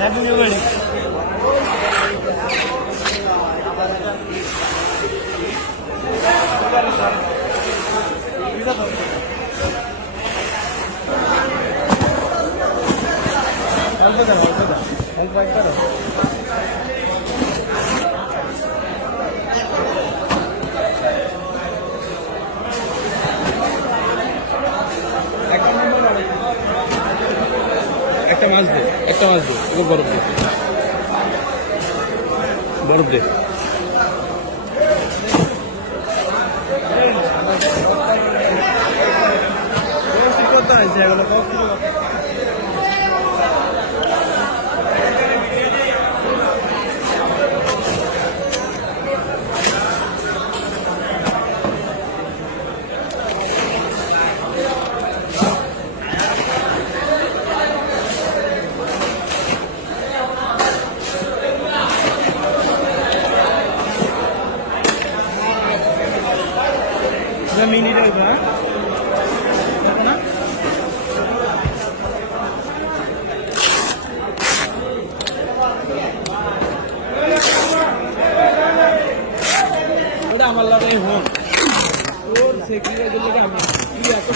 대분육을 얼마다 얼마다 মাছ দে একটা মাছ দে এবার বরফ দে। বরফ দে। এগুলো হ্যাঁ? দেখো না ওটা আমার লাগে হোক ওর সেক্রেটারি আমি তুই এত